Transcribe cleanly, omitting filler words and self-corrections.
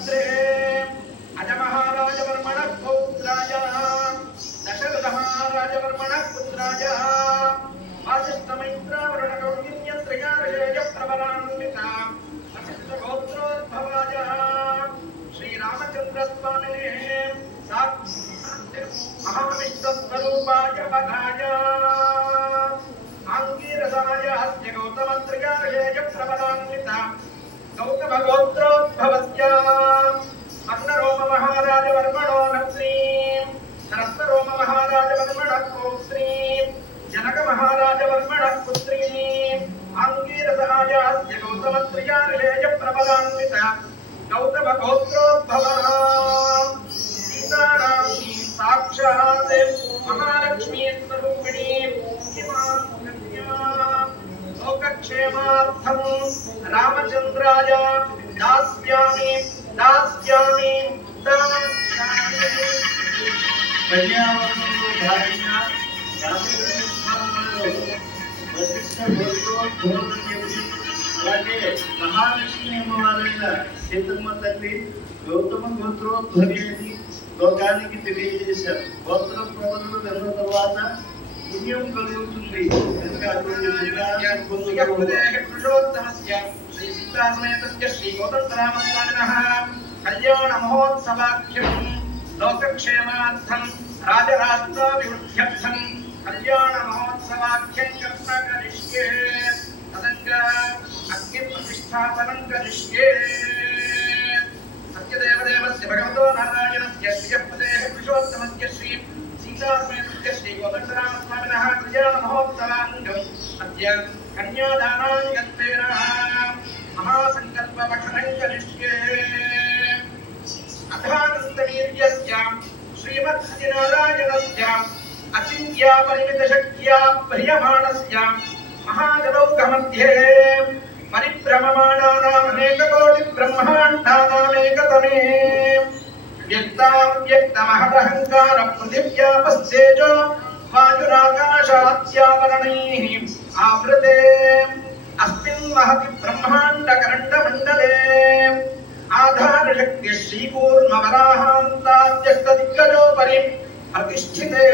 सहस्रे अजमहाराजवर्मणः पौत्राय दशरथमहाराजवर्मणः पुत्राय वासिष्ठमैत्रावरणगौर्यत्रयारयप्रबलान्विता वसिष्ठगोत्रोद्भवाय श्रीरामचन्द्रस्वामिने महाविष्णुस्वरूपाय पदाय आङ्गीरसाय अस्य गौतमत्रयारयप्रबलान्विता गौतमगोत्रोद्भवस्य अन्नरोममहाराजवर्मणो नक्त्रीं शरस्तरोममहाराजवर्मणः पौत्रीं जनकमहाराजवर्मणः पुत्रीं आङ्गीरसाय अस्य गौतमत्रयारयप्रबलान्विता गौतमगोत्रोद्भवः सीतारां साक्षात् महालक्ष्मी स्वरूपिणी लोकक्षेमार्थं रामचन्द्राय दास्यामि दास्यामि दास्यामि। కన్యావరంలో భాగంగా రామకృష్ణ వశిష్ఠ గోత్రోద్భవం చెప్పి అలాగే మహాలక్ష్మి అమ్మవారైన సీతమ్మ తల్లి గౌతమ గోత్రోద్భవి అని లోకానికి తెలియజేశారు. గోత్ర ప్రవరులు వెళ్ళిన తర్వాత పుణ్యం కలుగుతుంది. కళ్యాణ మహోత్సవాఖ్యం లోకక్షేమార్థం రాజరాష్ట్రాభివృద్ధ్యర్థం కళ్యాణ మహోత్సవాఖ్యం కర్త కరిష్యే తదంగా అగ్ని ప్రతిష్టాపనం కరిష్యే. సత్యదేవదేవస్య భగవతో నారాయణస్య శ్రియపదేః పురుషోత్తమస్య శ్రీ సీతాసమేతస్య శ్రీ కోదండరామస్వామినః కళ్యాణ మహోత్సవాంగం అద్య కన్యాదానాంగత్వేన మహాసంకల్ప పఠనం కరిష్యే. అథానందవీర్యస్య శ్రీమద్సత్యనారాయణస్య అచింత్యా పరిమితశక్త్యా ప్రియమాణస్య మహాజనౌకమధ్యే పరిభ్రమమాణానాం అనేకకోటి బ్రహ్మాండానామేకతమే వ్యక్తావ్యక్తమహదహంకార పృథివ్యాపస్తేజో వాయురాకాశాత్యావరణైః ఆవృతే అస్మిన్ మహతి బ్రహ్మాండకరండమండలే ఆధారశక్తి శ్రీకూర్మవరాహాంతాద్యష్టదిగ్గజోపరి ప్రతిష్ఠితే